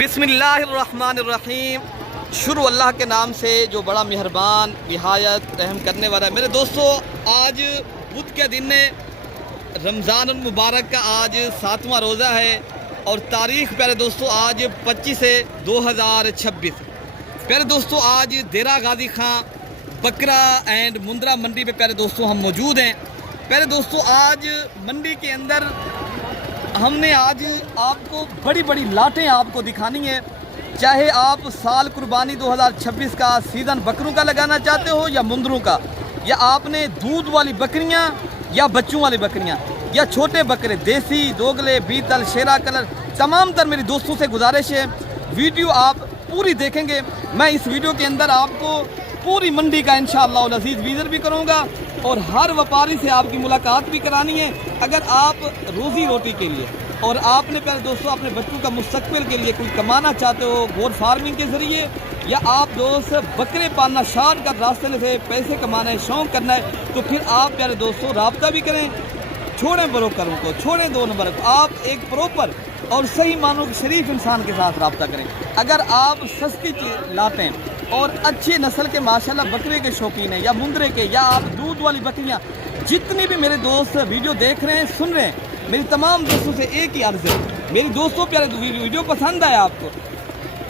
बिस्मिल्लाहिर्रहमानिर्रहीम। शुरू अल्लाह के नाम से जो बड़ा मेहरबान निहायत रहम करने वाला है। मेरे दोस्तों, आज बुध के दिन रमज़ान मुबारक का आज 7वां रोज़ा है और तारीख़ प्यारे दोस्तों आज 25/2026। प्यारे दोस्तों, आज देरा गाजी खां बकरा एंड मुंद्रा मंडी पे प्यारे दोस्तों हम मौजूद हैं। प्यारे दोस्तों, आज मंडी के अंदर हमने आज आपको बड़ी बड़ी लाटें आपको दिखानी है। चाहे आप साल कुर्बानी 2026 का सीज़न बकरों का लगाना चाहते हो या मुंदरों का, या आपने दूध वाली बकरियां या बच्चों वाली बकरियां या छोटे बकरे देसी दोगले बीतल शेरा कलर, तमाम तर मेरे दोस्तों से गुजारिश है वीडियो आप पूरी देखेंगे। मैं इस वीडियो के अंदर आपको पूरी मंडी का इंशाअल्लाह अज़ीज़ विज़िट भी करूँगा और हर व्यापारी से आपकी मुलाकात भी करानी है। अगर आप रोज़ी रोटी के लिए और आपने प्यारे दोस्तों अपने बच्चों का मुस्तकबिल के लिए कोई कमाना चाहते हो गोर फार्मिंग के ज़रिए, या आप दोस्त बकरे पालना शॉर्टकट रास्ते से पैसे कमाना है, शौक़ करना है, तो फिर आप प्यारे दोस्तों रब्ता भी करें। छोड़ें ब्रोकरों को, छोड़ें 2 नंबर को, आप एक प्रॉपर और सही मानो कि शरीफ इंसान के साथ रब्ता करें। अगर आप सस्ती लातें और अच्छी नस्ल के माशाल्लाह बकरे के शौकीन हैं या मुंदरे के, या आप दूध वाली बकरियां, जितनी भी मेरे दोस्त वीडियो देख रहे हैं सुन रहे हैं, मेरी तमाम दोस्तों से एक ही अर्ज़ है, मेरी दोस्तों प्यारे वीडियो पसंद आए आपको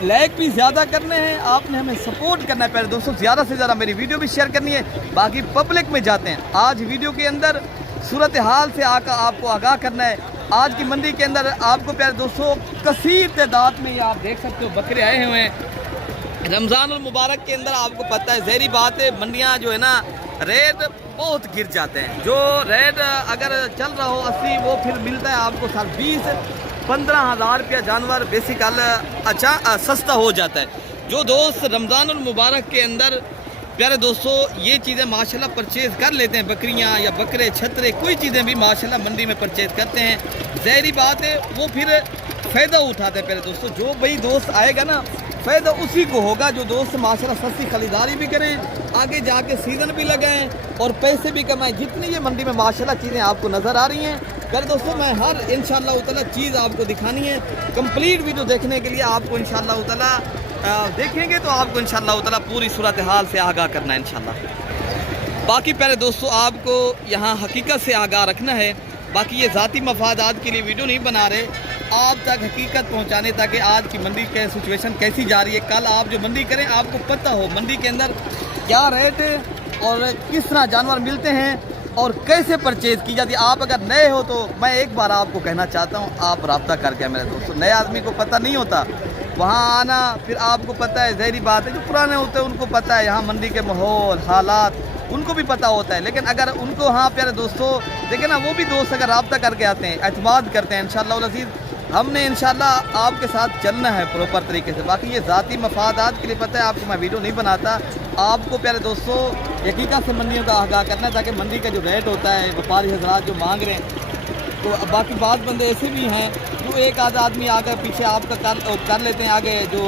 लाइक भी ज़्यादा करने हैं, आपने हमें सपोर्ट करना है प्यारे दोस्तों, ज़्यादा से ज़्यादा मेरी वीडियो भी शेयर करनी है। बाकी पब्लिक में जाते हैं, आज वीडियो के अंदर सूरत हाल से आकर आपको आगाह करना है। आज की मंडी के अंदर आपको प्यारे दोस्तों कसीर तादाद में आप देख सकते हो बकरे आए हुए हैं। रमज़ान मुबारक के अंदर आपको पता है ज़हरी बात है, मंडियाँ जो है ना रेट बहुत गिर जाते हैं। जो रेट अगर चल रहा हो 80, वो फिर मिलता है आपको 20-15 हज़ार रुपया जानवर बेसिकल अच्छा सस्ता हो जाता है। जो दोस्त रमज़ान मुबारक के अंदर प्यारे दोस्तों ये चीज़ें माशाल्लाह परचेज़ कर लेते हैं, बकरियां या बकरे छतरे कोई चीज़ें भी माशाल्लाह मंडी में परचेज़ करते हैं, ज़ाहिरी बात है वो फिर फ़ायदा उठाते हैं प्यारे दोस्तों। जो भाई दोस्त आएगा ना फ़ायदा उसी को होगा जो दोस्त माशाल्लाह सस्ती खरीदारी भी करें, आगे जाके सीज़न भी लगाएं और पैसे भी कमाएं। जितनी ये मंडी में माशाल्लाह चीज़ें आपको नज़र आ रही हैं प्यारे दोस्तों, मैं हर इंशाअल्लाह ताला चीज़ आपको दिखानी है। कंप्लीट वीडियो देखने के लिए आपको इंशाअल्लाह ताला देखेंगे तो आपको इंशाअल्लाह ताला पूरी सूरत हाल से आगाह करना है इंशाअल्लाह। बाकी प्यारे दोस्तों आपको यहाँ हकीकत से आगाह रखना है। बाकी ये ज़ाती मफादात के लिए वीडियो नहीं बना रहे, आप तक हकीकत पहुँचाने ताकि आज की मंडी की सिचुएशन कैसी जा रही है, कल आप जो मंडी करें आपको पता हो मंडी के अंदर क्या रेट और किस तरह जानवर मिलते हैं और कैसे परचेज़ की जाती है। आप अगर नए हो तो मैं एक बार आपको कहना चाहता हूँ, आप रब्ता करके मेरे दोस्तों, नए आदमी को पता नहीं होता वहाँ आना, फिर आपको पता है ज़हरी बात है जो पुराने होते हैं उनको पता है यहाँ मंडी के माहौल हालात उनको भी पता होता है। लेकिन अगर उनको हाँ प्यारे दोस्तों देखें ना, वो भी दोस्त अगर रब्ता करके आते हैं, एतमाद करते हैं, इंशाअल्लाह अज़ीज़ हमने इंशाअल्लाह आपके साथ चलना है प्रॉपर तरीके से। बाकी ये ज़ाती मफादात के लिए पता है आपको मैं वीडियो नहीं बनाता, आपको प्यारे दोस्तों हकीकत से मंडियों का आगाह करना है ताकि मंडी का जो रेट होता है व्यापारी हजरात जो मांग रहे हैं, तो बाकी बात बंदे ऐसे भी हैं जो एक आधा आदमी आगे पीछे आपका कर लेते हैं, आगे जो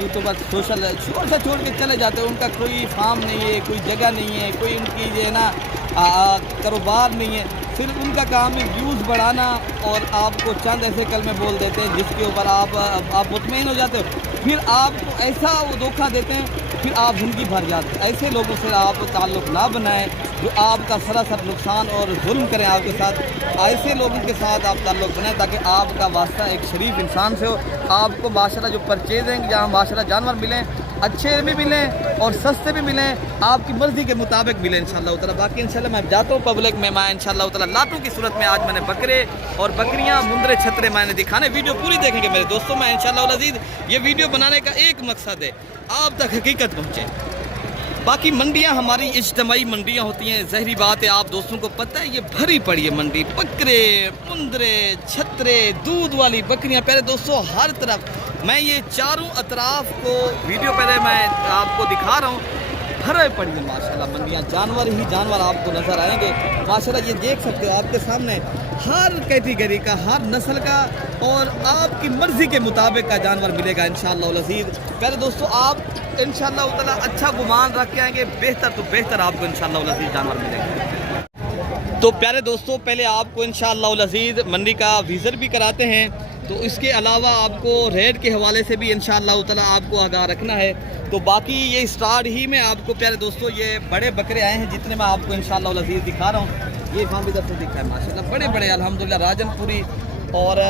यूट्यूबर सोशल छोड़ के चले जाते हैं, उनका कोई फार्म नहीं है, कोई जगह नहीं है, कोई उनकी जो है ना कारोबार नहीं है, सिर्फ उनका काम है व्यूज़ बढ़ाना और आपको चंद ऐसे कलमे बोल देते हैं जिसके ऊपर आप मुतमईन हो जाते हो, फिर आपको ऐसा वो धोखा देते हैं, फिर आप ज़िंदगी भर जाते हैं। ऐसे लोगों से आप ताल्लुक़ ना बनाएं जो आपका सरासर नुकसान और जुल्म करें आपके साथ। ऐसे लोगों के साथ आप ताल्लुक़ बनाएं ताकि आपका वास्ता एक शरीफ इंसान से हो। आपको माशाल्लाह जो परचेज़ हैं जहाँ माशाल्लाह जानवर मिलें, अच्छे भी मिलें और सस्ते भी मिलें, आपकी मर्ज़ी के मुताबिक मिलें इंशाअल्लाह ताला। बाकी इंशाअल्लाह मैं जाता हूँ पब्लिक में, मैं इंशाअल्लाह ताला लाटों की सूरत में आज मैंने बकरे और बकरियाँ मुंदरे छतरे मैंने दिखाने, वीडियो पूरी देखेंगे मेरे दोस्तों। मैं इंशाअल्लाह अज़ीज़ ये वीडियो बनाने का एक मकसद है आप तक हकीकत पहुँचे। बाकी मंडियां हमारी इज्तमाई मंडियां होती हैं, ज़हरी बात है आप दोस्तों को पता है ये भरी पड़ी है मंडी, बकरे मुंदरे छतरे दूध वाली बकरियां प्यारे दोस्तों हर तरफ। मैं ये चारों अतराफ को वीडियो पहले मैं आपको दिखा रहा हूँ, भरे पड़ी है माशाल्लाह मंडियाँ, जानवर ही जानवर आपको नज़र आएंगे माशाल्लाह। ये देख सकते हो आपके सामने हर कैटेगरी का, हर नस्ल का और आपकी मर्ज़ी के मुताबिक का जानवर मिलेगा इंशाअल्लाह अज़ीज़। प्यारे दोस्तों आप इंशाअल्लाह ताला अच्छा गुमान रख के आएंगे, बेहतर तो बेहतर आपको इंशाअल्लाह अज़ीज़ जानवर मिलेगा। तो प्यारे दोस्तों पहले आपको इंशाअल्लाह अज़ीज़ मंडी का विज़िट भी कराते हैं तो इसके अलावा आपको रेट के हवाले से भी इंशाअल्लाह ताला आपको आगाह रखना है। तो बाकी ये स्टार्ट ही में आपको प्यारे दोस्तों ये बड़े बकरे आए हैं जितने मैं आपको इंशाअल्लाह अज़ीज़ दिखा रहा हूँ। ये फार्म इधर से दिखा है माशाल्लाह बड़े बड़े अल्हम्दुलिल्लाह राजनपुरी और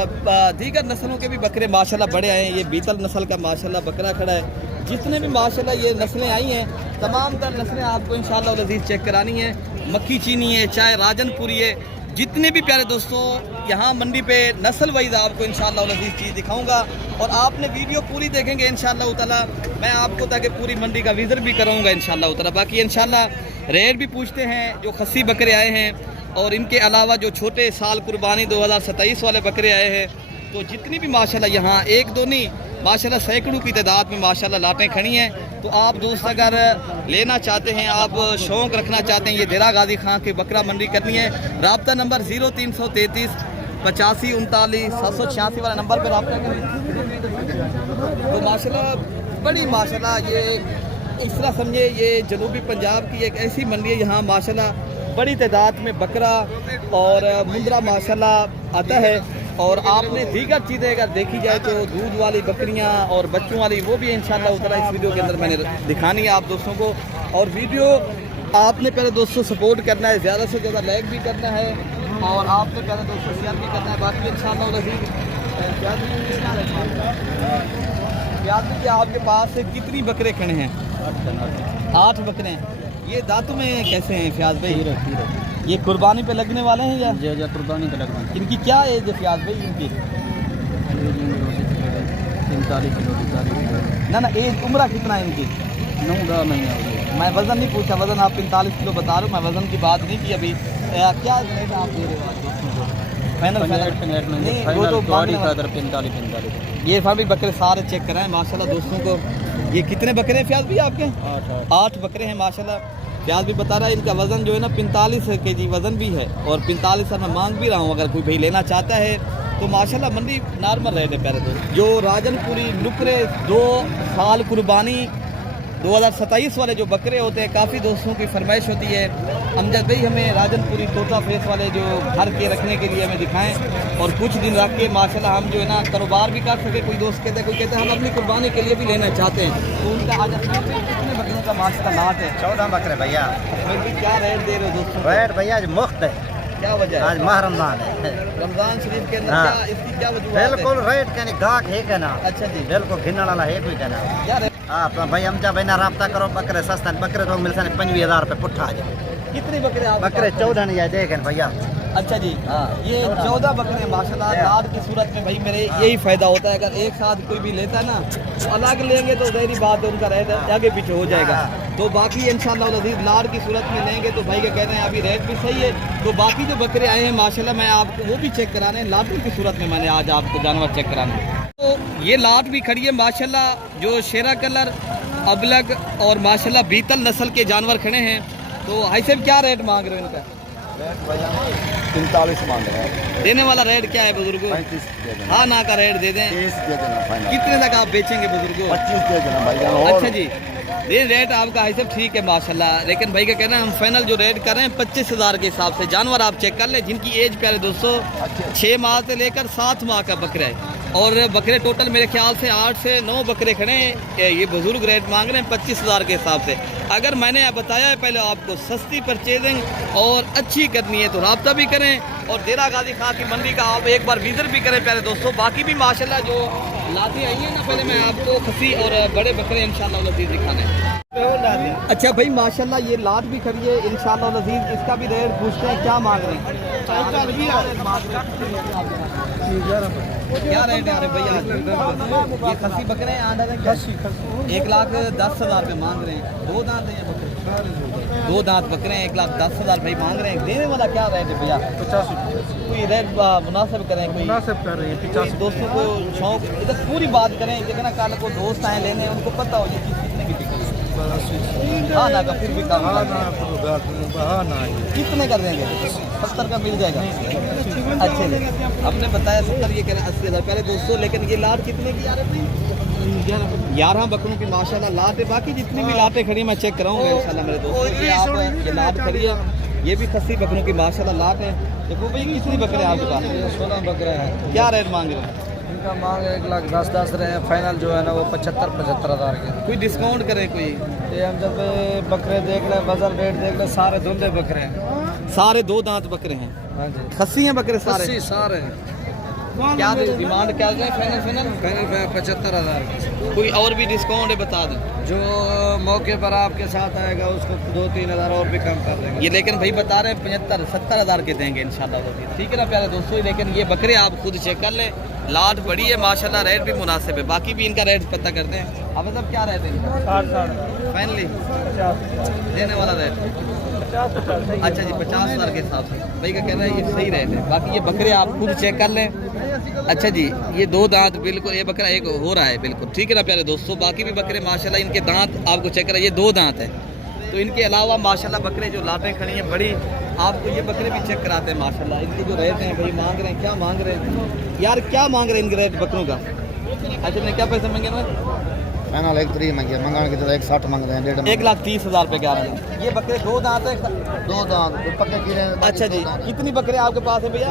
दीगर नस्लों के भी बकरे माशाल्लाह बड़े आए हैं। ये बीतल नस्ल का माशाल्लाह बकरा खड़ा है। जितने भी माशाल्लाह ये नस्लें आई हैं तमाम तर नस्लें आपको इंशाअल्लाह अज़ीज़ चेक करानी है। मक्खी चीनी है चाहे राजनपुरी है, जितने भी प्यारे दोस्तों यहाँ मंडी पे नस्ल वाइज आपको इंशाअल्लाह अज़ीज़ चीज़ दिखाऊंगा और आपने वीडियो पूरी देखेंगे इंशाअल्लाह ताला मैं आपको ताकि पूरी मंडी का विज़िट भी कराऊंगा इंशाअल्लाह ताला। बाकी इंशाअल्लाह रेट भी पूछते हैं जो खस्सी बकरे आए हैं और इनके अलावा जो छोटे साल कुर्बानी 2027 वाले बकरे आए हैं। तो जितनी भी माशाल्लाह यहाँ एक दो नहीं माशाल्लाह सैकड़ों की तादाद में माशाल्लाह लाटें खड़ी हैं। तो आप दोस्त अगर लेना चाहते हैं, आप शौक़ रखना चाहते हैं, ये देरा गाजी खां की बकरा मंडी करनी है, रब्ता नंबर 0333 85 39 786 वाला नंबर पर रब्ता करें। तो माशाल्लाह बड़ी माशाल्लाह ये इस तरह समझे ये जनूबी पंजाब की एक ऐसी मंडी है यहाँ माशाल्लाह बड़ी तादाद में बकरा और मुंद्रा माशाल्लाह आता है। और आपने दीगर चीज़ें अगर देखी जाए तो दूध वाली बकरियां और बच्चों वाली वो भी इंशाअल्लाह उतना इस वीडियो के अंदर मैंने दिखानी है आप दोस्तों को। और वीडियो आपने पहले दोस्तों सपोर्ट करना है, ज़्यादा से ज़्यादा लाइक भी करना है और आपने पहले दोस्तों शेयर भी करना है। बाकी इंशाअल्लाह कि आपके पास कितनी बकरे खड़े हैं? 8 बकरे हैं। ये दांतों में कैसे हैं फ्याज भाई? ये कुर्बानी पे लगने वाले हैं या? जी कुर्बानी पे लगने। इनकी क्या एज है फ्याज भाई इनकी? 45 किलो। ना एज उम्र कितना है इनकी? 9 महीना। मैं वज़न नहीं पूछा, वज़न आप 45 किलो बता रहे हो, मैं वज़न की बात नहीं की अभी। क्या रेट आप दे रहे हो दोस्तों को? फाइनल वो तो 45। ये फार्मी बकरे सारे चेक कराएं माशाल्लाह दोस्तों को। ये कितने बकरे हैं फ्याज भाई आपके? 8 बकरे हैं माशाल्लाह। प्याज भी बता रहा है इनका वज़न जो है ना 45 kg वज़न भी है और 45 मैं मांग भी रहा हूँ। अगर कोई भाई लेना चाहता है तो माशाल्लाह मंडी नॉर्मल रेट है प्यारे दोस्त। जो राजनपुरी नुकरे 2 साल कुर्बानी 2027 वाले जो बकरे होते हैं, काफ़ी दोस्तों की फरमाइश होती है अमजद भाई हमें राजनपुरी तोता फेस वाले जो घर के रखने के लिए हमें दिखाएं और कुछ दिन रख के माशाल्लाह हम जो है ना कारोबार भी कर सके। कोई दोस्त कहते हैं, कोई कहते हैं हम अपनी कुर्बानी के लिए भी लेना चाहते हैं। तो उनका आज कितने बकरों का माशाल्लाह लाट है? 14 बकरे भैया। क्या रेट दे रहे हो दोस्तों? रेट भैया आज मुफ्त है। क्या वजह? आज माह रमजान है, रमजान शरीफ के अंदर। हाँ। क्या इसकी क्या वजह? बिल्कुल रेट कहने गाहक है कहना। अच्छा जी बिल्कुल घिनने वाला है कोई कहना। क्या रेट? हाँ तो भाई हम जब ना रब्ता करो बकरे सस्ता बकरे तो मिल सकते 25,000 रुपये पुट्ठा आ जाए। कितने बकरे? बकरे 14 नहीं जाए देखें भैया। अच्छा जी हाँ ये 14 बकरे माशाल्लाह लाट की सूरत में भाई मेरे यही फ़ायदा होता है। अगर एक साथ कोई भी लेता है ना तो अलग लेंगे तो ज़ाहिर बात है उनका रेट आगे पीछे हो जाएगा। तो बाकी इंशाअल्लाह अज़ीज़ लाट की सूरत में लेंगे तो भाई क्या कहते हैं अभी रेट भी सही है। तो बाकी जो बकरे आए हैं माशाल्लाह मैं आपको वो भी चेक कराने लाटों की सूरत में मैंने आज आपको जानवर चेक कराने। तो ये लाट भी खड़ी है माशाल्लाह जो शेरा कलर अबलग और माशाल्लाह बीतल नस्ल के जानवर खड़े हैं। तो भाई साहब क्या रेट मांग रहे हो इनका? रेट भैया 45 मांग रहे हैं। देने वाला रेट क्या है बुजुर्गों? 35 हाँ ना का रेट दे दें। 30 दे देना फाइनल। कितने तक आप बेचेंगे बुजुर्गों? 25 दे देना भाई। अच्छा जी ये रेट आपका है सब ठीक है माशाल्लाह। लेकिन भाई का कहना है हम फाइनल जो रेट कर रहे हैं 25,000 के हिसाब से। जानवर आप चेक कर लें जिनकी एज प्यारे दोस्तों 6 माह से लेकर 7 माह का बकरा है और बकरे टोटल मेरे ख्याल से 8 से 9 बकरे खड़े हैं। ये बुजुर्ग रेट मांग रहे हैं 25,000 के हिसाब से। अगर मैंने बताया है पहले आपको सस्ती परचेजिंग और अच्छी करनी है तो रब्ता भी करें और देरा गाजी खां की मंडी का आप एक बार विजिट भी करें प्यारे दोस्तों। बाकी भी माशाल्लाह जो लाती आई है ना पहले मैं आपको खसी और बड़े बकरे इंशाअल्लाह लजीज दिखाने। अच्छा भाई माशाल्लाह ये लाट भी खड़ी है इंशाअल्लाह लजीज। इसका भी रेट पूछते हैं क्या मांग रहे हैं? क्या रेट है? अरे भैया ये खसी बकरे हैं 1,10,000 रुपये मांग रहे हैं। 2 दांत हैं बकरे, 2 दांत बकरे हैं 1,10,000 भाई मांग रहे हैं। देने वाला क्या रेट है भैया? 85। कोई रेट मुनासिब करें, कोई मुनासिब कर रहे हैं 85। दोस्तों को शौक इधर पूरी बात करें कि ना कल को दोस्त आए लेने उनको पता हो ये चीज़ कितने की बिकेगी। हाँ ना का फिर भी कम कितने कर देंगे? 70 का मिल जाएगा। अच्छे हमने बताया 70 ये कह रहे 80,000 पहले दोस्तों। लेकिन ये लाट कितने की? 11 बकरों की माशाल्लाह लाट है। बाकी जितनी भी लाटें खड़ी मैं चेक कराऊंगा इंशाल्लाह मेरे दोस्तों। आप ये लाट खड़ी है ये भी खस्सी बकरों की माशाल्लाह लाट है। देखो भाई कितनी बकरे हैं आपके पास? 16 बकरे हैं। क्या रेट मांग रहे हैं? इनका मांग 1,10,10 रहे हैं, फाइनल जो है ना वो 75,75 हज़ार के। कोई डिस्काउंट करें कोई? ये हम जब बकरे देख लें, वजन रेट देख लें, सारे धुंधे बकरे हैं, सारे दो दांत बकरे हैं। हाँ जी, खस्सी हैं बकरे सारे? खस्सी सारे हैं। क्या डिमांड क्या है? फाइनल 75,000। कोई और भी डिस्काउंट है बता दें। जो मौके पर आपके साथ आएगा उसको 2-3 हज़ार और भी कम कर देंगे। ये लेकिन भाई बता रहे हैं 75-70 हज़ार के देंगे इंशाल्लाह। ठीक है ना प्यारे दोस्तों, लेकिन ये बकरे आप खुद चेक कर लें, लाट बड़ी है माशाल्लाह, रेट भी मुनासिब है। बाकी भी इनका रेट पता करते हैं। अब सब क्या रहते हैं 60 फाइनली देने वाला रेट? अच्छा जी, 50 हज़ार के हिसाब से भाई का कहना है ये सही रेट है। बाकी ये बकरे आप खुद चेक कर लें। अच्छा जी, ये दो दांत बिल्कुल, ये बकरा एक हो रहा है बिल्कुल। ठीक है ना प्यारे दोस्तों, बाकी भी बकरे माशाल्लाह इनके दांत आपको चेक करें, ये दो दांत है। तो इनके अलावा माशाल्लाह बकरे जो लाटें खड़ी हैं बड़ी, आपको ये बकरे भी चेक कराते हैं माशाल्लाह। इनके जो रेट हैं भाई मांग रहे हैं, क्या मांग रहे हैं यार, क्या मांग रहे हैं इनके रेट बकरों का? अच्छा मैंने क्या पैसे मांगे ना? फाइनल 1,30 मांगे, मंगाने की तो 1,60 मांग रहे हैं, 1,30,000 रुपये क्या रहे हैं। ये बकरे दो दांत है? दो दांत पक्के कीड़े। अच्छा जी, कितनी बकरे आपके पास है भैया?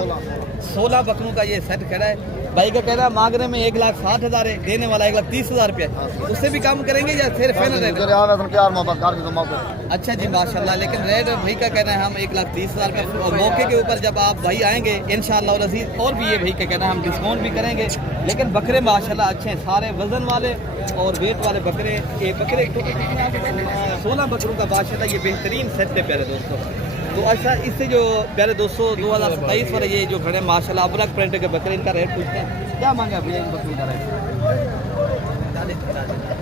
16 बकरों का ये सेट खड़ा है। भाई का कह रहा है मांगने में 1,60,000 है, देने वाला 1,30,000 रुपये। उससे भी कम करेंगे या फिर फाइनल रेट? अच्छा जी माशाल्लाह, लेकिन रेट भाई का कहना है हम 1,30,000 रुपये। और मौके के ऊपर जब आप भाई आएंगे इंशाअल्लाह अज़ीज़, और भी ये भाई का कहना है हम डिस्काउंट भी करेंगे। लेकिन बकरे माशाल्लाह अच्छे हैं, सारे वजन वाले और वेट वाले बकरे। एक बकरे 16 बकरों का माशाल्लाह ये बेहतरीन सेट है प्यारे दोस्तों। तो अच्छा, इससे जो प्यारे दोस्तों 2027 वाले ये जो खड़े माशाल्लाह अबरक प्रिंट के बकरे, इनका रेट पूछते हैं क्या मांगा भैया इन बकरों का रेट?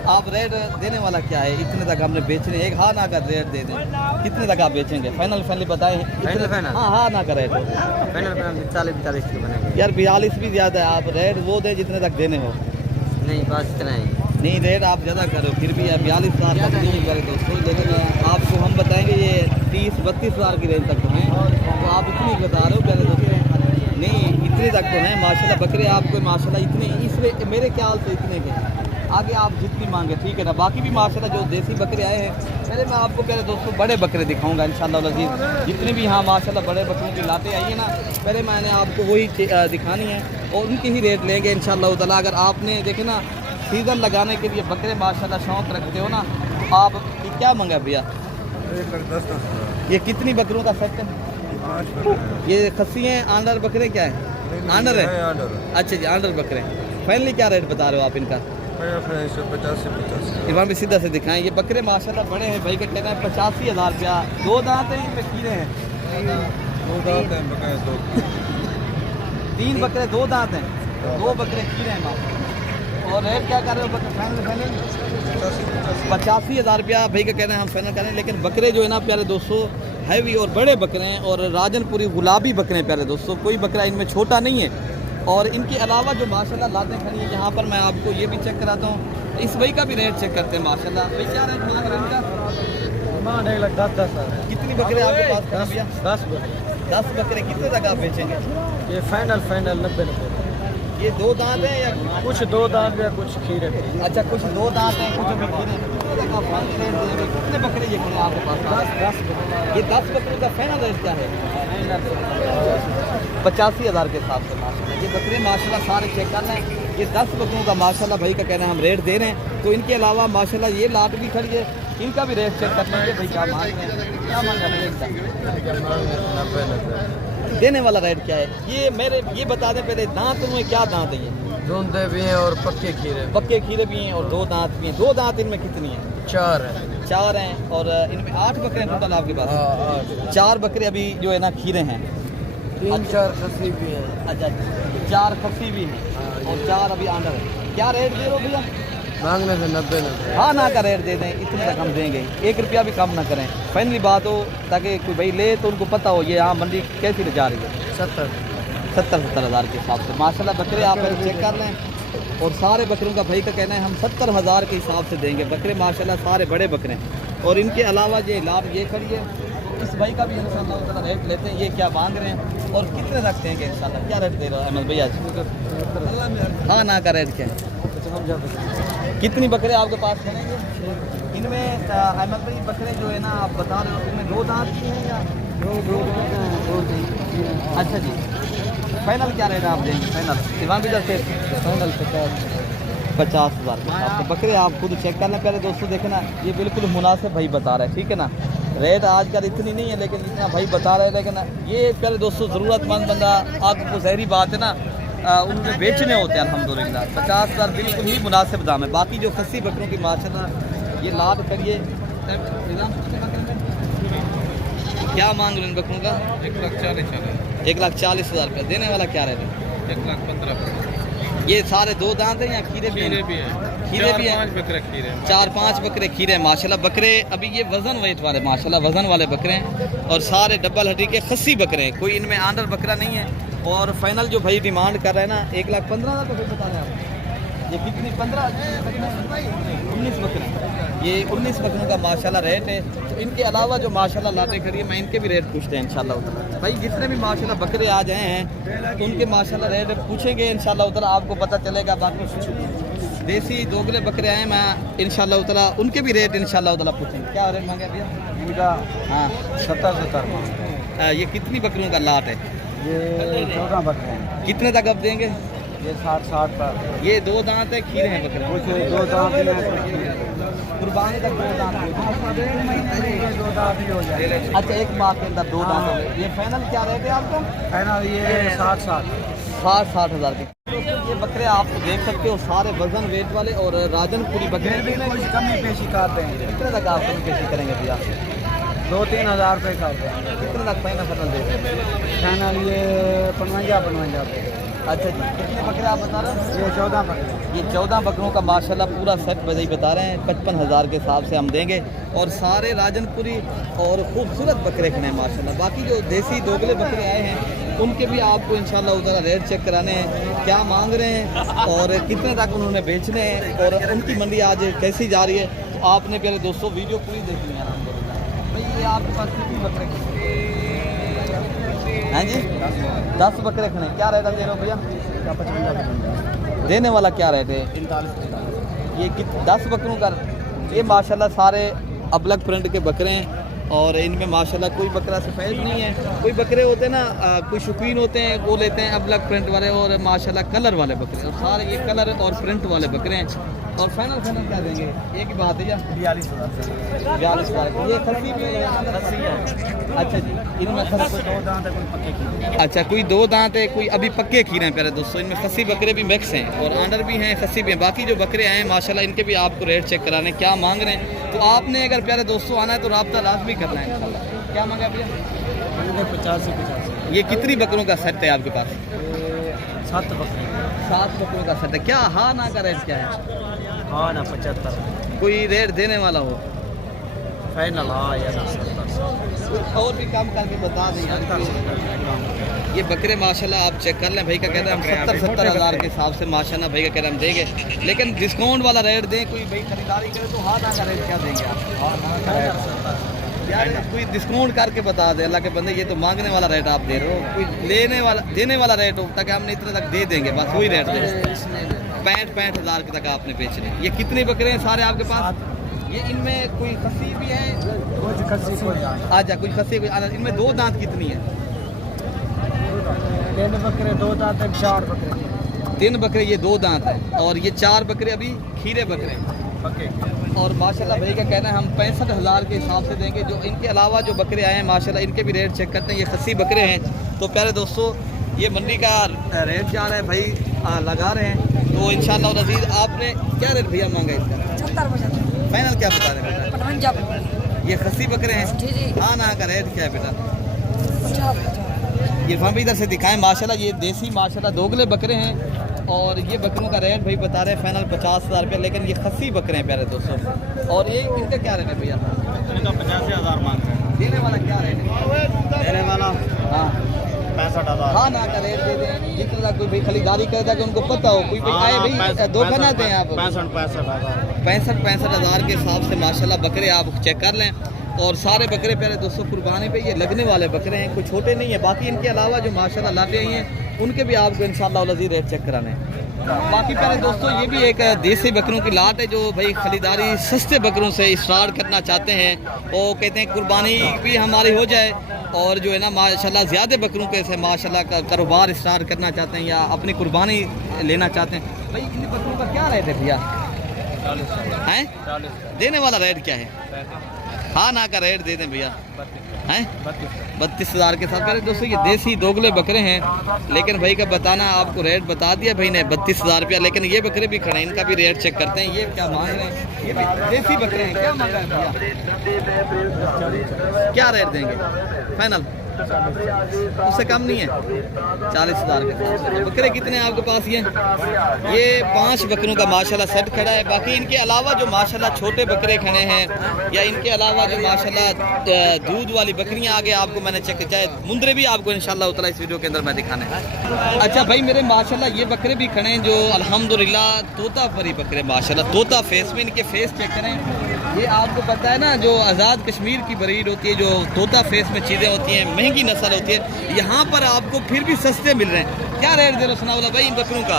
आप रेट देने वाला क्या है? इतने तक हमने बेचने, एक हाँ ना का रेट दे दें, कितने तक आप बेचेंगे? फाइनल बताएं। हाँ हाँ ना का रेट फाइनल 40-45 के बनेंगे यार, 42 भी ज़्यादा है। आप रेट वो दें जितने तक देने हो। नहीं, बस इतना ही नहीं, रेट आप ज़्यादा करो, फिर भी 42,000 तक नहीं करें दोस्तों। लेकिन आपको हम बताएंगे ये 30-32 हज़ार की रेंज तक तो हैं, तो आप इतनी बता रहे हो प्यारे दोस्तों। नहीं, इतने तक तो हैं माशाल्लाह बकरे आपको माशाल्लाह इतने, इसलिए मेरे ख्याल से इतने के आगे आप जितनी मांगे। ठीक है ना, बाकी भी माशाल्लाह जो देसी बकरे आए हैं, पहले मैं आपको प्यारे दोस्तों बड़े बकरे दिखाऊंगा इंशाल्लाह अज़ीज़। जितने भी यहाँ माशाल्लाह बड़े बकरों की लाते आई है ना, पहले मैंने आपको वही दिखानी है और उनकी ही रेट लेंगे इंशाल्लाह ताला। अगर आपने देखे ना सीज़न लगाने के लिए बकरे माशाल्लाह शौक़ रखते हो ना, आप क्या मांगा भैया? 1,10,000। ये कितनी बकरों का सेट है? ये खस्सी हैं, आंडर बकरे क्या है? आंडर है। अच्छा जी, आंडर बकरे। फाइनली क्या रेट बता रहे हो आप इनका? 85 इमाम भी सीधा से दिखाएं। ये बकरे माशाल्लाह बड़े हैं भाई का कहना है 85,000 रुपया। दो दांत हैं, इनमें कीड़े हैं? 3 बकरे 2 दांत हैं, 2 बकरे कीड़े हैं माशाल्लाह। और रेट क्या कर रहे हो बकरे? फाइनल 85,000 रुपया भाई का कहना है हम फाइनल करें। लेकिन बकरे जो है ना प्यारे दोस्तों हैवी और बड़े बकरे हैं, और राजनपुरी गुलाबी बकरे हैं प्यारे दोस्तों, कोई बकरा इनमें छोटा नहीं है। और इनके अलावा जो माशाल्लाह लातें खड़ी हैं यहाँ पर, मैं आपको ये भी चेक कराता हूँ, इस भाई का भी रेट चेक करते हैं माशाल्लाह। भाई क्या रेट मांग रहे हैं इनका? 1,10,000। कितनी बकरे आपके पास खड़ी भैया? 10 बकरे। कितने तक आप बेचेंगे? ये फाइनल 90। ये 2 दांत हैं या कुछ 2 दांत या कुछ खीरे? अच्छा, कुछ 2 दांत हैं, कुछ अभी खीरे हैं। कितने तक आप फाइनल रेट देंगे? कितने बकरे ये खड़े हैं आपके पास? 10 ये 10 बकरे का फाइनल रेट क्या है? 85,000 के हिसाब से माशाल्लाह। ये बकरे माशाल्लाह सारे चेक कर लें, ये 10 बकरों का माशाल्लाह भाई का कहना है हम रेट दे रहे हैं। तो इनके अलावा माशाल्लाह ये लाट भी खड़ी है, इनका भी रेट चेक कर लेंगे। भाई क्या मांग रहे हैं, क्या मांगा भैया? देने वाला रेट क्या है? ये बता दें पहले, दांत में क्या दांत है? ये धुंधे भी हैं और पक्के खीरे। पक्के खीरे भी हैं और 2 दांत भी हैं। 2 दांत इनमें कितनी हैं? 4 है। 4 हैं। और इनमें 8 बकरे हैं टोटल आपके पास? हाँ, 4 बकरे अभी जो है ना खीरे हैं। 3-4 खस्सी भी हैं। अच्छा, 4 खस्सी भी हैं और 4 अभी आंडर है। क्या रेट दे रहे हो भैया? मांगने से 90। हाँ ना का रेट दे दें, इतने तक हम देंगे, 1 रुपया भी कम ना करें। फाइनली बात हो ताकि कोई भाई ले तो उनको पता हो ये यहाँ मंडी कैसी जा रही है। 70 हज़ार के हिसाब से माशाल्लाह बकरे आप चेक कर लें। और सारे बकरों का भाई का कहना है हम 70 हज़ार के हिसाब से देंगे। बकरे माशाल्लाह सारे बड़े बकरे हैं। और इनके अलावा ये लाभ ये खड़ी है, इस भाई का भी इंशाल्लाह रेट लेते हैं। ये क्या मांग रहे हैं और कितने तक देंगे इंशाल्लाह? क्या रेट दे रहे हो अहमद भैया? हाँ ना का रेट क्या है? कितनी बकरे आपके पास चलेंगे? इनमें अहमद भाई बकरे जो है ना आप बता रहे हो, इनमें 2 दांत की हैं या? 2 अच्छा जी, फाइनल क्या रहेगा आप देंगे फाइनल दीवान भी से फाइनल 50,000 तो बकरे आप खुद चेक करना पहले दोस्तों देखे ना ये बिल्कुल मुनासिब भाई बता रहे हैं ठीक है ना रेट आजकल इतनी नहीं है लेकिन इतना भाई बता रहे हैं लेकिन ये पहले दोस्तों ज़रूरतमंद बंदा आपको जहरी बात है ना उनके बेचने होते हैं अल्हम्दुलिल्लाह 50,000 बिल्कुल ही मुनासिब दाम है बाकी जो खस्सी बकरों की माशाल्लाह ये लाभ करिए क्या मांग रहे हैं बकरों का 1,40,000 रुपये देने वाला क्या रहेगा 1,15,000 ये सारे दो दांत हैं या खीरे भी हैं खीरे भी हैं 4-5 बकरे खीरे हैं माशाल्लाह बकरे अभी ये वजन वेट वाले माशाल्लाह वजन वाले बकरे हैं और सारे डबल हड्डी के खस्सी बकरे हैं कोई इनमें आंडर बकरा नहीं है और फाइनल जो भाई डिमांड कर रहे हैं ना 1,15,000 तो बता रहे हैं आप ये कितनी 19 बकरे ये 19 बकरों का माशाल्लाह रेट है तो इनके अलावा जो माशाल्लाह लाते खड़ी मैं इनके भी रेट पूछते हैं इंशाल्लाह भाई जितने भी माशाल्लाह बकरे आ जाए हैं तो उनके माशाल्लाह रेट पूछेंगे इंशाल्लाह ताला आपको पता चलेगा बाकी देसी दोगले बकरे आए मैं इंशाल्लाह ताला उनके भी रेट इंशाल्लाह ताला पूछेंगे क्या रेट मांगे भैया हाँ 70 ये कितनी बकरियों का लाट है ये 14 बकरे हैं कितने तक अब देंगे ये 60 पर ये दो दांत है खीरे हैं बकरे कुछ 2 दांत कुर्बानी तक दो दांत 2 दांत ही हो जाए अच्छा एक माह के अंदर दो दांत हो गए ये फाइनल क्या रेट है आपका फाइनल ये 60 हज़ार के ये बकरे आप तो देख सकते हो सारे वजन वेट वाले और राजनपुरी बकरे कुछ कमी पेशी करते हैं कितने तक आप कमी पेशी करेंगे भैया 2-3 हज़ार रुपये करते हैं कितने तक फाइनल देते हैं फाइनल ये 55 अच्छा जी कितने बकरे आप बता रहे हैं ये 14 बकरे ये 14 बकरों का माशाल्लाह पूरा सेट बजाई बता रहे हैं 55,000 के हिसाब से हम देंगे और सारे राजनपुरी और खूबसूरत बकरे खड़े हैं माशाल्लाह बाकी जो देसी दोगले बकरे आए हैं उनके भी आपको इंशाल्लाह उधर रेट चेक कराने हैं क्या मांग रहे हैं और कितने तक उन्होंने बेचने हैं और उनकी मंडी आज कैसी जा रही है तो आपने पहले दोस्तों वीडियो पूरी देखनी है भाई ये आपके पास कितने बकरे हैं जी 10 बकरे खड़े क्या रेट दे रहे हो भैया देने वाला क्या रेट है 45 ये 10 बकरों का ये माशाल्लाह सारे अबलग प्रिंट के बकरे हैं और इनमें माशाल्लाह कोई बकरा सफ़ेद नहीं है कोई बकरे होते हैं ना कोई शौकीन होते हैं वो लेते हैं अबलग प्रिंट वाले और माशाल्लाह कलर वाले बकरे और सारे ये कलर और प्रिंट वाले बकरे हैं और फाइनल क्या देंगे एक ही बात है या 42,000 ये खस्सी भी है अच्छा जी इनमें कोई 2 दांत है कोई पक्के की अच्छा कोई 2 दांत है कोई अभी पक्के खीरे हैं पहले दोस्तों इनमें खस्सी बकरे भी मिक्स हैं और आंडर भी हैं खस्सी भी हैं बाकी जो बकरे आए हैं माशाल्लाह इनके भी आपको रेट चेक कराने क्या मांग रहे हैं तो आपने अगर प्यारे दोस्तों आना है तो रब्ता लाजमी करना है इंशाल्लाह क्या मांगा भैया 50 ये कितनी बकरों का सेट है आपके पास 7 बकरे 7 बकरों का सेट है क्या हाँ ना का रेट क्या है हाँ ना 75 कोई रेट देने वाला हो फाइनल हाँ या 70 और भी काम करके बता दें यार ये बकरे माशाल्लाह आप चेक कर लें भाई का कहते हैं हम 70 हज़ार के हिसाब से माशाल्लाह भाई का कहते हैं हम देंगे लेकिन डिस्काउंट वाला रेट दें कोई भाई खरीदारी करे तो हाँ ना का रेट क्या देंगे आप यार कोई डिस्काउंट करके बता दे अल्लाह के बंदे ये तो मांगने वाला रेट आप दे रहे हो कोई लेने वाला देने वाला रेट हो ताकि हमने इतने तक दे देंगे बस वही रेट दे 65 हज़ार के तक आपने बेचने ये कितने बकरे हैं सारे आपके पास ये इनमें कोई खस्सी भी है अच्छा कोई खस्सी इनमें 2 दांत कितनी है 3 बकरे 2 दांत है 4 बकरे 3 बकरे ये 2 दांत है और ये 4 बकरे अभी खीरे बकरे और माशाल्लाह भाई का कहना है हम 65,000 के हिसाब से देंगे जो इनके अलावा जो बकरे आए हैं माशाल्लाह इनके भी रेट चेक करते हैं ये खस्सी बकरे हैं तो प्यारे दोस्तों ये मंडी का रेट जा रहा है भाई लगा रहे हैं तो इंशाल्लाह अज़ीज़ आपने क्या रेट भैया मांगा इसका फाइनल क्या बता रहे हैं ये खस्सी बकरे हैं हाँ ना का रेट क्या है बेटा ये हम भी इधर से दिखाएं माशाल्लाह ये देसी माशाल्लाह दोगले बकरे हैं और ये बकरों का रेट भाई बता रहे हैं फाइनल 50,000 रुपये लेकिन ये खस्सी बकरे हैं प्यारे दोस्तों और ये इनका क्या रेट है भैया 85,000 मांगते हैं देने वाला क्या रेट है देने वाला हाँ 65,000 हाँ ना का रेट दे दें जितना कोई भाई खरीदारी करे ताकि उनको पता हो कोई आए भाई धोखा ना दें आप 65 हज़ार के हिसाब से माशाल्लाह बकरे आप चेक कर लें और सारे बकरे पहले दोस्तों कुर्बानी पे ये लगने वाले बकरे हैं कोई छोटे नहीं है बाकी इनके अलावा जो माशाल्लाह लाते आई हैं उनके भी आपको इंशाल्लाह अज़ीज़ रेट चेक कराने हैं बाकी पहले दोस्तों ये भी एक देसी बकरों की लाट है जो भाई खरीदारी सस्ते बकरों से स्टार्ट करना चाहते हैं वो कहते हैं कुर्बानी भी हमारी हो जाए और जो है ना माशाल्लाह ज़्यादा बकरों के से माशाल्लाह का कारोबार स्टार्ट करना चाहते हैं या अपनी कुर्बानी लेना चाहते हैं, भाई इन बकरों का क्या रेट है भैया? हैं देने वाला रेट क्या है? हाँ ना का रेट दे दें भैया, हैं 32,000 के साथ। मेरे दोस्तों ये देसी दोगले बकरे हैं, लेकिन भाई का बताना आपको रेट बता दिया भाई ने 32,000 रुपया। लेकिन ये बकरे भी खड़े हैं, इनका भी रेट चेक करते हैं। ये क्या मांग रहे हैं? ये भी देसी बकरे हैं, क्या मांग रहे हैं भैया? क्या रेट देंगे फाइनल? उससे कम नहीं है, 40,000 के साथ। बकरे कितने हैं आपके पास? ये 5 बकरों का माशाल्लाह सेट खड़ा है। बाकी इनके अलावा जो माशाल्लाह छोटे बकरे खड़े हैं या इनके अलावा जो माशाल्लाह दूध वाली बकरियां आगे आपको मैंने चेक चाहे मुंदरे भी आपको इंशाल्लाह उतला इस वीडियो के अंदर मैं दिखाने है। अच्छा भाई मेरे माशाल्लाह ये बकरे भी खड़े हैं जो अल्हम्दुलिल्लाह तोता परी बकरे, माशाल्लाह तोता फेस में। इनके फेस चेक करें, ये आपको पता है ना जो आज़ाद कश्मीर की ब्रीड होती है, जो तोता फेस में चीज़ें होती हैं, महंगी नस्ल होती है, यहाँ पर आपको फिर भी सस्ते मिल रहे हैं। क्या रेट दे रहे हो सनाउल्लाह भाई इन बकरों का?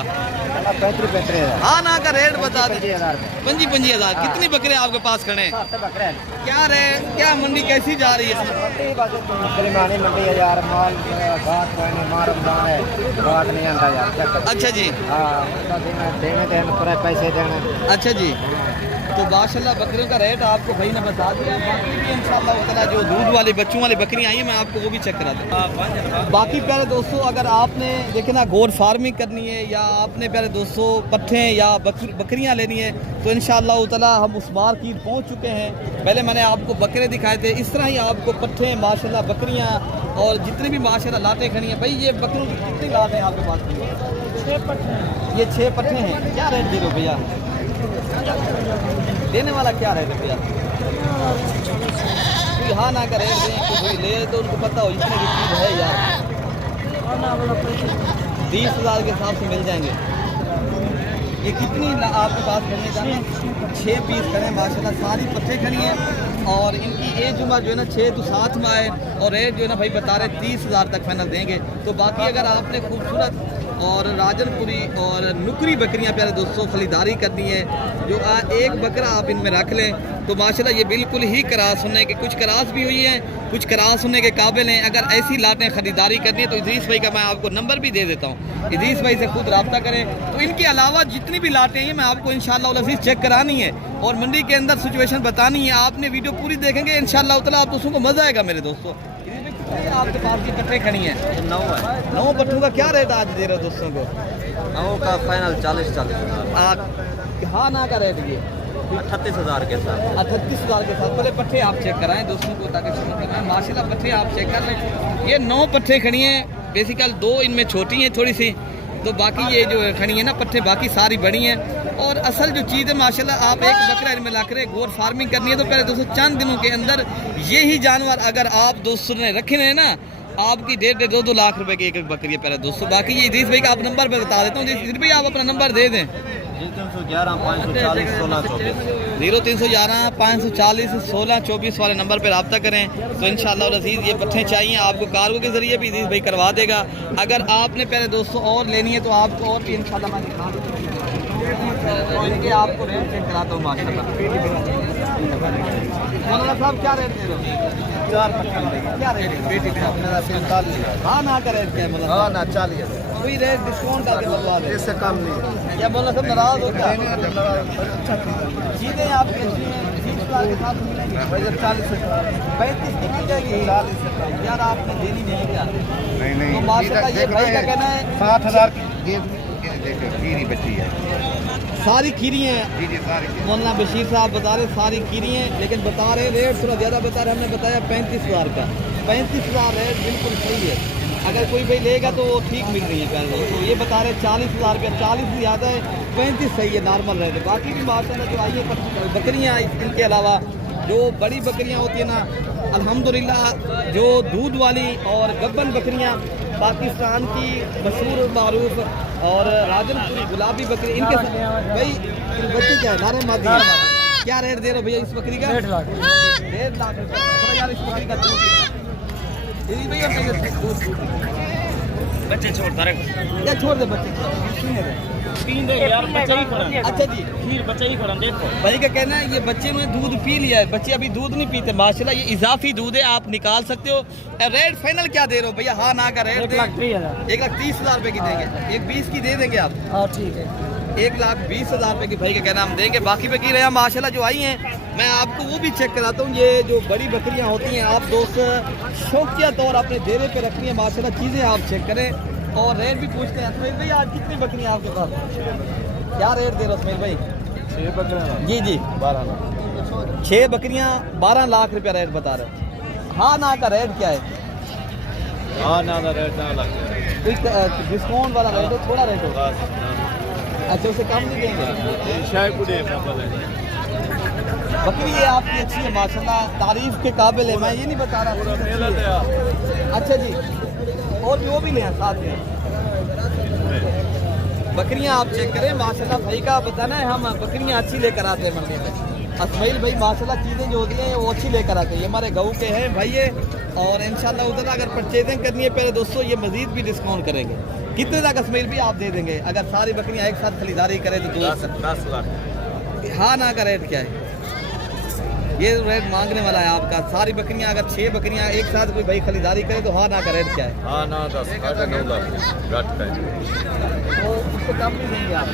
35,000। हाँ ना का रेट बता दें। 25,000। कितने बकरे आपके पास खड़े हैं? क्या रेट, क्या मंडी कैसी जा रही है? अच्छा जी, पैसे देने। अच्छा जी। तो माशाल्लाह बकरियों का रेट आपको भाई ने बता दिया। बाकी भी इंशाल्लाह ताला जो दूध वाली बच्चों वाली बकरियां आई हैं मैं आपको वो भी चेक करा दूँ। बाकी प्यारे दोस्तों अगर आपने देखे ना गोट फार्मिंग करनी है या आपने प्यारे दोस्तों पट्ठे या बकरियां लेनी है तो इंशाल्लाह ताला हम उस मार्केट पहुंच चुके हैं। पहले मैंने आपको बकरे दिखाए थे, इस तरह ही आपको पट्ठे माशाल्लाह बकरियां और जितनी भी माशाल्लाह लाटें खड़ी हैं। भाई ये बकरों की कितनी लाटें हैं आपके पास? 6 पट्ठे। ये 6 पट्ठे हैं। क्या रेट दे रहे हो भैया? देने वाला क्या रेट है भैया? कोई हाँ ना का रेट दें, कोई ले तो उनको पता हो इतने की चीज़ है यार। 30,000 के हिसाब से मिल जाएंगे। ये कितनी आपके पास खड़े जाने? 6 पीस खड़े माशाल्लाह, सारी पट्टे खड़ी हैं और इनकी एज उम्र जो है ना 6 to 7 माह है और रेट जो है ना भाई बता रहे 30,000 तक फाइनल देंगे। तो बाकी अगर आपने खूबसूरत और राजनपुरी और नुकरी बकरियां प्यारे दोस्तों खरीदारी करनी है, जो एक बकरा आप इनमें रख लें तो माशाल्लाह ये बिल्कुल ही क्रास होने के, कुछ क्रास भी हुई हैं, कुछ क्रास होने के काबिल हैं। अगर ऐसी लाटें खरीदारी करनी है तो इदरीस भाई का मैं आपको नंबर भी दे देता हूँ, इदरीस भाई से खुद रब्ता करें। तो इनके अलावा जितनी भी लाटें हैं मैं आपको इंशाअल्लाह अज़ीज़ चेक करानी है और मंडी के अंदर सिचुएशन बतानी है। आपने वीडियो पूरी देखेंगे इंशाअल्लाह ताला आप दोस्तों को मज़ा आएगा। मेरे दोस्तों आपके पास की पट्टे खड़ी हैं? 9 है। 9 पट्टों का क्या रेट आज दे रहे हो दोस्तों को? 9 का फाइनल 40,000। हाँ ना का रेट ये 38,000 के साथ। 38,000 के साथ। पहले पट्टे आप चेक कराएं दोस्तों को ताकि समझ में आए। माशाल्लाह पट्टे आप चेक कर लें। ये 9 पट्टे खड़ी हैं, बेसिकल 2 इनमें छोटी हैं थोड़ी सी, तो बाकी ये जो खड़ी है ना पट्टे बाकी सारी बड़ी हैं। और असल जो चीज़ है माशाल्लाह आप एक बकरा इनमें ला कर गोट फार्मिंग करनी है तो पहले दोस्तों चंद दिनों के अंदर यही जानवर अगर आप दोस्तों ने रखे हैं ना आपकी 1.5-2 लाख रुपए की एक बकरी है प्यारे दोस्तों। बाकी ये इदरीस भाई का आप नंबर पर बता देता हूँ, इदरीस भाई आप अपना नंबर दे दें। 0311 540 1624। 0311 540 1624 वाले नंबर पर रब्ता करें तो इंशाअल्लाह अज़ीज़ ये पट्ठे चाहिए आपको कार्गो के ज़रिए भी इदरीस भाई करवा देगा। अगर आपने प्यारे दोस्तों और लेनी है तो आपको और भी इंशाअल्लाह मैं दिखा दूँ। तो इनके आपको रेट चेक कराता हूँ माशाल्लाह। मौलाना साहब क्या रेट दे रहे हो? 4 पट्टे। क्या रेट है? बेटी का मेरा 47। हाँ ना का रेट क्या है? मतलब हाँ ना 40। कोई रेट डिस्काउंट करके बता दें, इससे कम नहीं। क्या बोलना सब नाराज हो क्या? अच्छा चीज़ें आपकी अच्छी हैं, 30,000 के साथ मिलेंगी। 40 से 35 की मिल जाएगी। 40 से यार आपने देनी नहीं है क्या? नहीं तो माशाल्लाह ये भाई का कहना है 60,000 की देखो खीरी बची है। सारी खीरी हैं। जी सारी। मौलाना बशीर साहब बता रहे सारी खीरी हैं, लेकिन बता रहे रेट थोड़ा ज़्यादा बता रहे। हमने बताया 35,000 का। 35,000 रेट बिल्कुल सही है। अगर कोई भाई लेगा तो वो ठीक मिल रही है पहले। तो ये बता रहे 40,000 रुपया। 40 से ज़्यादा है, 35 सही है, नॉर्मल रेट है। बाकी भी माशाल्लाह जो आई है बकरियाँ, इनके अलावा जो बड़ी बकरियाँ होती हैं ना अल्हम्दुलिल्लाह जो दूध वाली और गब्बन बकरियाँ पाकिस्तान की मशहूर मारूफ और राजनपुरी गुलाबी बकरी, इनके भाई बच्चे क्या है नारे मादी है। क्या रेट दे रहे हो भैया इस बकरी का? 1.5 लाख। 1.5 लाख रुपये यार इस बकरी का दूध भैया बच्चे छोड़ दे बच्चे पी दे यार, बच्चे ही खड़ा। अच्छा जी, खीर बच्चे ही खड़ा, देखो। भाई का कहना है ये बच्चे ने दूध पी लिया है, बच्चे अभी दूध नहीं पीते माशाल्लाह, ये इजाफी दूध है, आप निकाल सकते हो। रेट फाइनल क्या दे रहे हो भैया? हाँ ना का रेट 1,30,000। 1,30,000 रुपए की देंगे, 1,20 की दे देंगे आप? हाँ ठीक है। 1,20,000 रुपए की भाई का कहना हम देंगे। बाकी बकरी हैं माशाल्लाह जो आई हैं, मैं आपको वो भी चेक कराता हूँ। ये जो बड़ी बकरियाँ होती हैं, आप दोस्त शौकिया तौर अपने डेरे पे रखनी है माशाल्लाह, चीज़ें आप चेक करें और रेट भी पूछते हैं। इसमाइल भाई आज कितनी बकरियाँ आपके पास, क्या रेट दे रहे हो इसमाइल भाई? 6 बकरियां। जी जी, 12 लाख। 6 बकरियाँ 12 लाख रुपया रेट बता रहे हो। हाँ ना का रेट क्या है? हाँ ना का रेट 9 लाख। कोई डिस्काउंट वाला रेट हो, थोड़ा रेट हो? अच्छा, उससे कम नहीं देंगे? शायद कुछ है। बकरी ये आपकी अच्छी है माशाल्लाह, तारीफ के काबिल है, मैं ये नहीं बता रहा। अच्छा जी, और भी वो भी लें साथ में बकरियां आप चेक करें माशाल्लाह। भाई का बताना है, हम बकरियां अच्छी लेकर आते हैं मंडी में। अस्माइल भाई माशाल्लाह चीज़ें जो होती हैं वो अच्छी लेकर आते हैं, ये हमारे गाँव के हैं भाई ये, और इंशाल्लाह उधर अगर परचेजिंग करनी है पहले दोस्तों, ये मजीद भी डिस्काउंट करेंगे। कितने तक अस्माइल भी आप दे देंगे अगर सारी बकरियां एक साथ खरीदारी करें तो? 10 लाख। हाँ ना का रेट क्या है? ये रेट मांगने वाला है आपका। सारी बकरियां अगर 6 बकरियां एक साथ कोई भाई खरीदारी करे तो हाँ ना का रेट क्या है? हाँ ना 10, 9.5 लाख घट है। तो उससे कम नहीं देंगे आप,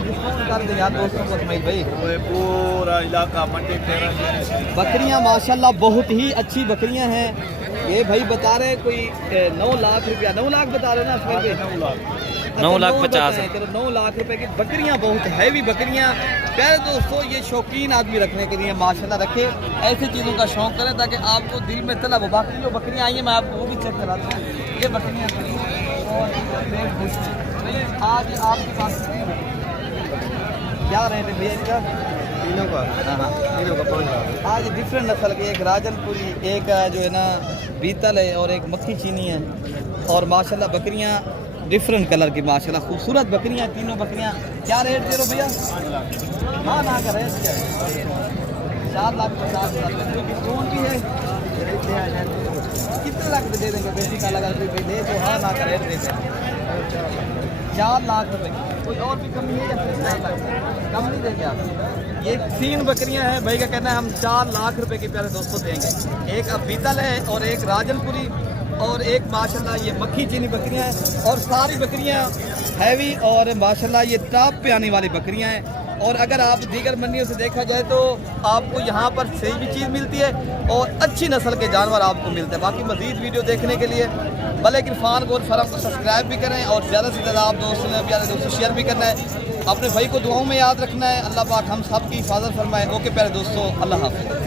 डिस्काउंट कर देंगे आप दोस्तों को इसमाइल भाई। पूरा इलाका मंडी तेरा। बकरियां माशाल्लाह बहुत ही अच्छी बकरियां हैं। ये भाई बता रहे हैं कोई 9 लाख रुपया, 9 लाख बता रहे हो ना इसमाइल भाई? 9 लाख। 9,50,000। चलो 9 लाख रुपए की बकरियां, बहुत हैवी बकरियां। प्यारे दोस्तों, ये शौकीन आदमी रखने के लिए माशाल्लाह रखे, ऐसी चीज़ों का शौक करें ताकि आपको दिल में तलब हो। बाकी जो बकरियां आई हैं मैं आपको वो भी चेक कराता हूँ। ये बकरियां और आज आपके पास क्या रेट है भैया इनका? तीनों का। हाँ, तीनों का 5 लाख। आज डिफरेंट नस्ल की, एक राजनपुरी, एक जो है ना बीतल है और एक मक्खी चीनी है, और माशाल्लाह बकरियां डिफरेंट कलर की माशाल्लाह खूबसूरत बकरियां, तीनों बकरियां। क्या रेट दे रहे हो भैया? हाँ ना का रेट क्या है? 4,50,000। डिस्काउंट भी है, कितने लाख दे देंगे? बेटी का लगा कोई दे तो हाँ ना का रेट दे देंगे। 4 लाख रुपए की। कोई और भी कमी है या फिर 4 लाख? कम नहीं देंगे आप? ये 3 बकरियां हैं, भाई का कहना है हम 4 लाख रुपए की प्यारे दोस्तों देंगे। एक बीतल है और एक राजनपुरी और एक माशाल्लाह ये मक्खी चीनी बकरियां हैं, और सारी बकरियां हैवी और माशाल्लाह ये टॉप पे आने वाली बकरियां हैं। और अगर आप दीगर मंडियों से देखा जाए तो आपको यहाँ पर सही भी चीज़ मिलती है और अच्छी नस्ल के जानवर आपको मिलते हैं। बाकी मज़ीद वीडियो देखने के लिए भले इरफान गोल्ड फार्म को सब्सक्राइब भी करें और ज़्यादा से ज़्यादा आप दोस्तों ने प्यारे दोस्तों शेयर भी करना है। अपने भाई को दुआओं में याद रखना है। अल्लाह पाक हम सब की हिफाजत फरमाए। ओके प्यारे दोस्तों, अल्लाह हाफ़िज़।